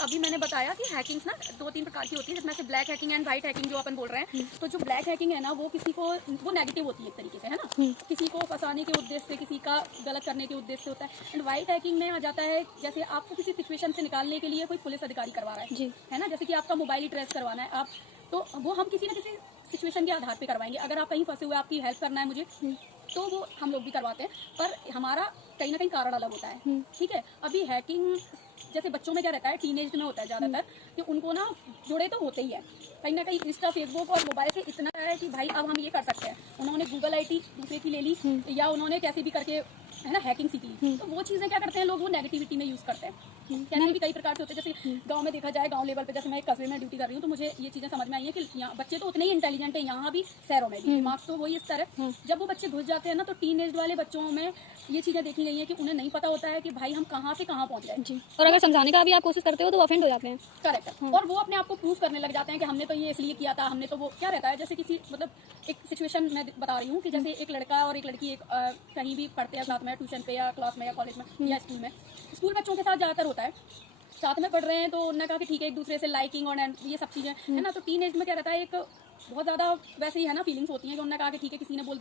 अभी मैंने बताया कि हैकिंग्स ना 2-3 प्रकार की होती है, जिसमें से black hacking and white hacking जो अपन बोल रहे हैं। तो जो ब्लैक हैकिंग है ना, वो किसी को वो नेगेटिव होती है एक तरीके से, है ना, किसी को फंसाने के उद्देश्य से, किसी का गलत करने के उद्देश्य से होता है। एंड व्हाइट हैकिंग में आ जाता है जैसे आपको किसी सिचुएशन से निकालने के लिए कोई पुलिस अधिकारी करवा रहा है ना, जैसे कि आपका मोबाइल ही ट्रेस करवाना है आप, तो वो हम किसी न किसी सिचुएशन के आधार पे करवाएंगे। अगर आप कहीं फंसे हुए, आपकी हेल्प करना है मुझे, तो वो हम लोग भी करवाते हैं, पर हमारा कहीं ना कहीं कारण अलग होता है। ठीक है, अभी हैकिंग जैसे बच्चों में क्या रहता है, टीनेज में होता है ज़्यादातर, कि उनको ना जुड़े तो होते ही है कहीं ना कहीं इंस्टा, फेसबुक और मोबाइल से इतना है कि भाई अब हम ये कर सकते हैं। उन्होंने गूगल आईडी दूसरे की ले ली, या उन्होंने कैसे भी करके, है ना, हैकिंग सीख ली। तो वो चीज़ें क्या करते हैं लोग, वो नेगेटिविटी में यूज़ करते हैं। कैसे भी कई प्रकार से होते हैं, जैसे गांव में देखा जाए, गांव लेवल पे, जैसे मैं एक कस्बे में ड्यूटी कर रही हूँ, तो मुझे ये चीज़ें समझ में आई है कि यहाँ बच्चे तो उतने ही इंटेलिजेंट है, यहाँ भी शहरों में भी दिमाग तो वही इस तरह। जब वो बच्चे घुस जाते हैं ना, तो टीनेज वाले बच्चों में ये चीज़ें देखी गई है कि उन्हें नहीं पता होता है कि भाई हम कहाँ से कहाँ पहुँच गए। और अगर समझाने का भी आप कोशिश करते हो तो वो ऑफेंड हो जाते हैं। करेक्ट। और वो अपने आप को प्रूव करने लग जाते हैं कि हमने तो ये इसलिए किया था, हमने तो वो क्या रहता है, जैसे किसी मतलब एक सिचुएशन मैं बता रही हूँ कि जैसे एक लड़का और एक लड़की एक कहीं भी पढ़ते हैं साथ में, ट्यूशन पे या क्लास में या कॉलेज में या स्कूल में। स्कूल बच्चों के साथ ज़्यादातर होता है, साथ में पढ़ रहे हैं, तो उन्होंने कहा कि ठीक है, एक दूसरे से लाइकिंग और ये सब चीज़ें, है ना। तो टीनेज में क्या रहता है, एक बहुत ज़्यादा वैसे ही है ना फीलिंग्स होती हैं कि उन्होंने कहा कि ठीक है, किसी ने बोल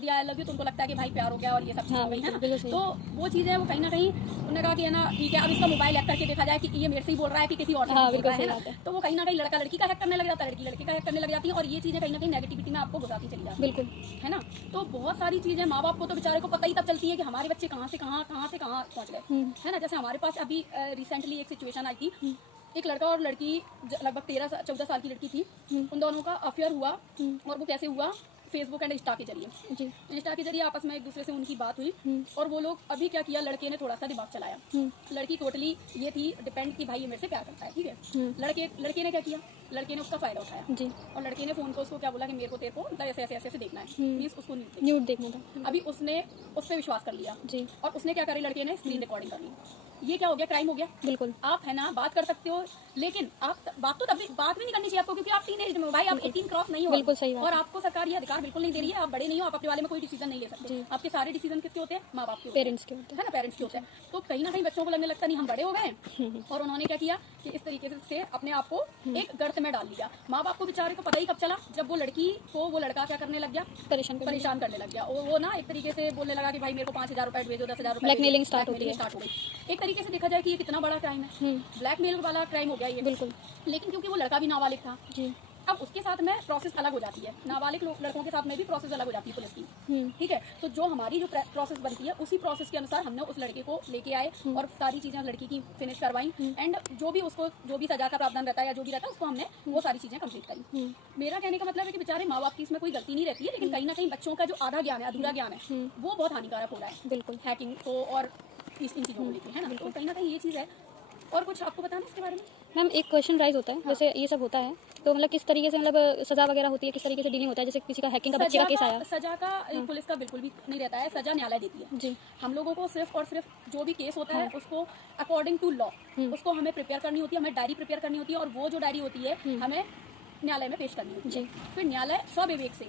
दिया आई लव यू, तो उनको लगता है कि भाई प्यार हो गया और ये सब चीज़ें हो गई, है ना। तो वो चीज़ें वो कहीं ना कहीं उन्होंने कहा कि है ना, ठीक है, अब इसका मोबाइल हैक करके देखा जाए कि ये मेरे से ही बोल रहा है कि किसी और से बोल रहा है ना। तो वो कहीं ना कहीं लड़का लड़की का हैक करने लग जाता है, लड़की लड़के का हैक करने लग जाती है, और ये चीज़ें कहीं ना कहीं नेगेटिविटी में आपको घुसाती चली जाती है। बिल्कुल, है ना। तो बहुत सारी चीज़ें माँ बाप को तो बेचारे को पता ही तब चलती है कि हमारे बच्चे कहाँ से कहाँ पहुँच गए, है ना। जैसे हमारे पास अभी रिसेंटली एक सिचुएशन आई थी, एक लड़का और लड़की, लगभग 13-14 साल की लड़की थी, उन दोनों का अफेयर हुआ। और वो कैसे हुआ, फेसबुक एंड इंस्टा के जरिए। इंस्टा के जरिए आपस में एक दूसरे से उनकी बात हुई, और वो लोग अभी क्या किया, लड़के ने थोड़ा सा दिमाग चलाया। लड़की टोटली ये थी डिपेंड कि भाई ये मेरे से प्यार करता है, ठीक है। लड़के ने क्या किया, लड़के ने उसका फायदा उठाया और लड़के ने फोन को उसको क्या बोला कि मेरे को तेरे को मतलब ऐसे ऐसे ऐसे देखना है, मीन्स उसको न्यूड देखना था। अभी उसने उस पर विश्वास कर लिया और उसने क्या करी, लड़के ने स्क्रीन रिकॉर्डिंग कर ली। ये क्या हो गया, क्राइम हो गया। बिल्कुल, आप है ना बात कर सकते हो, लेकिन आप बात तो तभी बात भी नहीं करनी चाहिए आपको, क्योंकि आप टीनेज में हो भाई, आप 18 क्रॉस नहीं हो। बिल्कुल सही बात। और आपको सरकार ये अधिकार बिल्कुल नहीं दे रही है, आप बड़े नहीं हो, आप अपने बारे में कोई डिसीजन नहीं ले सकते। आपके सारे डिसीजन किसके होते हैं, माँ बाप के, पेरेंट्स के होते हैं, है ना, पेरेंट्स के होते हैं। तो कहीं ना कहीं बच्चों को लगने लगता नहीं हम बड़े हो गए, और उन्होंने क्या किया कि इस तरीके से अपने आप को एक गर्त में डाल दिया। माँ बाप को बेचारे को पता ही कब चला, जब वो लड़की को वो लड़का क्या करने लग गया, परेशान करने लग गया। वो ना एक तरीके से बोलने लगा कि भाई मेरे को 5,000 रुपए भेजो, 10,000 रुपए, ब्लैकमेलिंग स्टार्ट हो गई। एक तरीके से देखा जाए कि ये कितना बड़ा क्राइम है, ब्लैकमेल वाला क्राइम हो गया ये। बिल्कुल, लेकिन क्योंकि वो लड़का भी नाबालिग था, अब उसके साथ में प्रोसेस अलग हो जाती है, नाबालिग लड़कों के साथ में भी प्रोसेस अलग हो जाती है पुलिस की, ठीक है। तो जो हमारी जो प्रोसेस बनती है, उसी प्रोसेस के अनुसार हमने उस लड़के को लेके आए और सारी चीजें लड़की की फिनिश करवाई, एंड जो भी सजा का प्रावधान रहता है या जो भी रहता है उसको हमने वो सारी चीजें कंप्लीट करी। मेरा कहने का मतलब है कि बेचारे माँ बाप की इसमें कोई गलती नहीं रहती है, लेकिन कहीं ना कहीं बच्चों का जो आधा ज्ञान है, अधूरा ज्ञान है, वो बहुत हानिकारक हो रहा है। बिल्कुल, हैकिंग को और इन चीजों को लेकर, है ना। तो कहीं ना कहीं ये चीज है। और कुछ आपको बताना इसके बारे में? मैम एक क्वेश्चन राइज होता है, जैसे ये सब होता है तो मतलब किस तरीके से मतलब सजा वगैरह होती है, किस तरीके से डीलिंग होता है, जैसे किसी का हैकिंग का बच्चे का केस आया, सजा का पुलिस का बिल्कुल भी नहीं रहता है, सजा न्यायालय देती है जी। हम लोगों को सिर्फ और सिर्फ जो भी केस होता है उसको अकॉर्डिंग टू लॉ उसको हमें प्रिपेयर करनी होती है, हमें डायरी प्रिपेयर करनी होती है, और वो जो डायरी होती है हमें न्यायालय में पेश करनी होती है। फिर न्यायालय स्वविवेक से,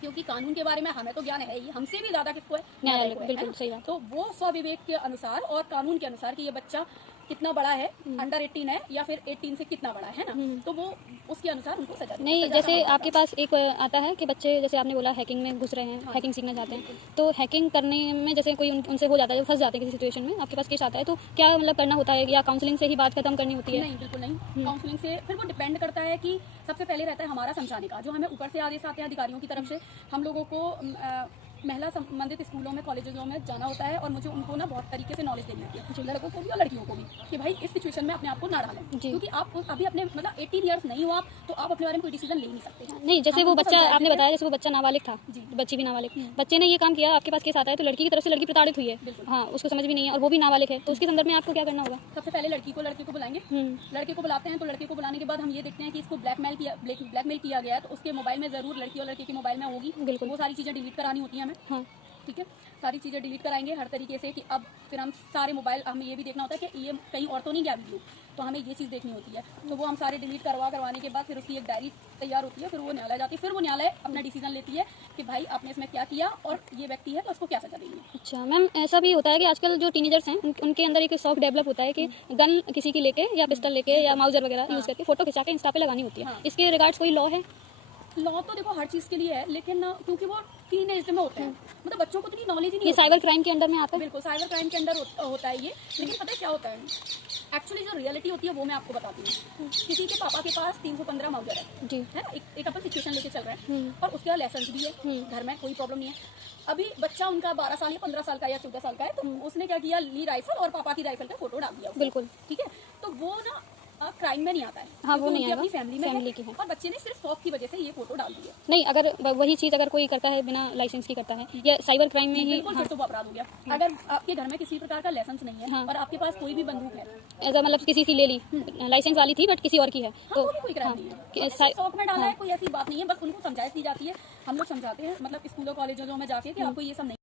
क्योंकि कानून के बारे में हमें तो ज्ञान है ही, हमसे भी ज्यादा किसको है, न्यायालय को, बिल्कुल सही बात। तो वो स्वविवेक के अनुसार और कानून के अनुसार कि ये बच्चा कितना बड़ा है, अंडर 18 है या फिर 18 से कितना बड़ा है ना, तो वो उसके अनुसार उनको सजा नहीं। जैसे आपके पास एक आता है कि बच्चे, जैसे आपने बोला हैकिंग में घुस रहे हैं, हैकिंग सीखना चाहते हैं, तो हैकिंग करने में जैसे कोई उनसे हो जाता है, फंस जाते हैं किसी सिचुएशन में, आपके पास केस आता है, तो क्या मतलब करना होता है, या काउंसलिंग से ही बात खत्म करनी होती है? नहीं, बिल्कुल नहीं। काउंसलिंग से फिर वो डिपेंड करता है कि सबसे पहले रहता है हमारा समझाने का, जो हमें ऊपर से आदेश आते हैं अधिकारियों की तरफ से। हम लोगों को महिला संबंधित स्कूलों में, कॉलेजों में जाना होता है, और मुझे उनको ना बहुत तरीके से नॉलेज देनी होती है, लड़कों को भी और लड़कियों को भी, कि भाई इस सिचुएशन में अपने आप को ना डालें, क्योंकि आप अभी अपने मतलब 18 ईयर्स नहीं हो आप, तो आप अपने बारे में कोई डिसीजन ले नहीं सकते। नहीं, जैसे वो बच्चा आपने बताया, जैसे वो बच्चा नाबालिग था, बच्ची भी नाबालिग, बच्चे ने ये काम किया, आपके पास केस आता है, तो लड़की की तरफ से लड़की प्रताड़ित हुई है, हाँ, उसको समझ भी नहीं है और वो भी नाबालिग है, तो उसके संदर्भ में आपको क्या करना होगा? सबसे पहले लड़के को बुलाएंगे, लड़के को बुलाते हैं, तो लड़के को बुलाने के बाद हम ये देखते हैं कि इसको ब्लैकमेल किया गया है, तो उसके मोबाइल में जरूर लड़की और लड़के के मोबाइल में होगी, वो सारी चीजें डिलीट करानी होती है हमें। ठीक है, सारी चीज़ें डिलीट कराएंगे हर तरीके से कि अब फिर हम सारे मोबाइल, हमें ये भी देखना होता है कि ये कहीं और तो नहीं गया वीडियो, तो हमें ये चीज़ देखनी होती है। तो वो हम सारे डिलीट करवाने के बाद फिर उसकी एक डायरी तैयार होती है, फिर वो न्यायालय जाती है, फिर वो न्यायालय अपना डिसीजन लेती है कि भाई आपने इसमें क्या किया और ये व्यक्ति है तो उसको क्या सजा देनी है। अच्छा मैम, ऐसा भी होता है कि आजकल जो टीनेजर्स हैं उनके अंदर एक शौक डेवलप होता है कि गन किसी की लेके या पिस्टल लेके या माउजर वगैरह यूज़ करके फोटो खिंचा के इंस्टा पे लगानी होती है। हाँ। इसके रिगार्ड्स कोई लॉ है? लॉ तो देखो हर चीज़ के लिए है, लेकिन क्योंकि वो टीन एज में होते हैं, मतलब बच्चों को तो इतनी नॉलेज ही नहीं ये होती। साइबर क्राइम के अंडर में आता है? बिल्कुल साइबर क्राइम के अंदर होता है ये, लेकिन पता है क्या होता है, एक्चुअली जो रियलिटी होती है वो मैं आपको बताती हूँ। किसी के पापा के पास 315 माउजर है जी। है ना, एक अपन सिचुएशन लेके चल रहे हैं और उसके लाइसेंस भी है, घर में कोई प्रॉब्लम नहीं है। अभी बच्चा उनका 12 साल या 15 साल का या 14 साल का है, तो उसने क्या किया, ली राइफल और पापा की राइफल का फोटो डाल दिया उसने। बिल्कुल। ठीक है, तो वो ना क्राइम में नहीं आता है। हाँ, वो क्योंकि नहीं उनकी आएगा, अपनी फैमिली में फैमिली की है। और बच्चे ने सिर्फ शौक की वजह से ये फोटो डाल दी है। नहीं, अगर वही चीज़ अगर कोई करता है बिना लाइसेंस की करता है या साइबर क्राइम में ही, बिल्कुल फिर तो वो अपराध हो गया। अगर आपके घर में किसी प्रकार का लाइसेंस नहीं है हाँ। और आपके पास कोई भी बंदूक है, ऐसा मतलब किसी की ले ली, लाइसेंस वाली थी बट किसी और की है, हाँ, वो भी कोई क्राइम नहीं है। कि तो शौक में डाला है, कोई ऐसी बात नहीं है, बस उनको समझाइश दी जाती है। हम लोग समझाते हैं, मतलब स्कूलों कॉलेजों में जाके कि आपको ये सब नहीं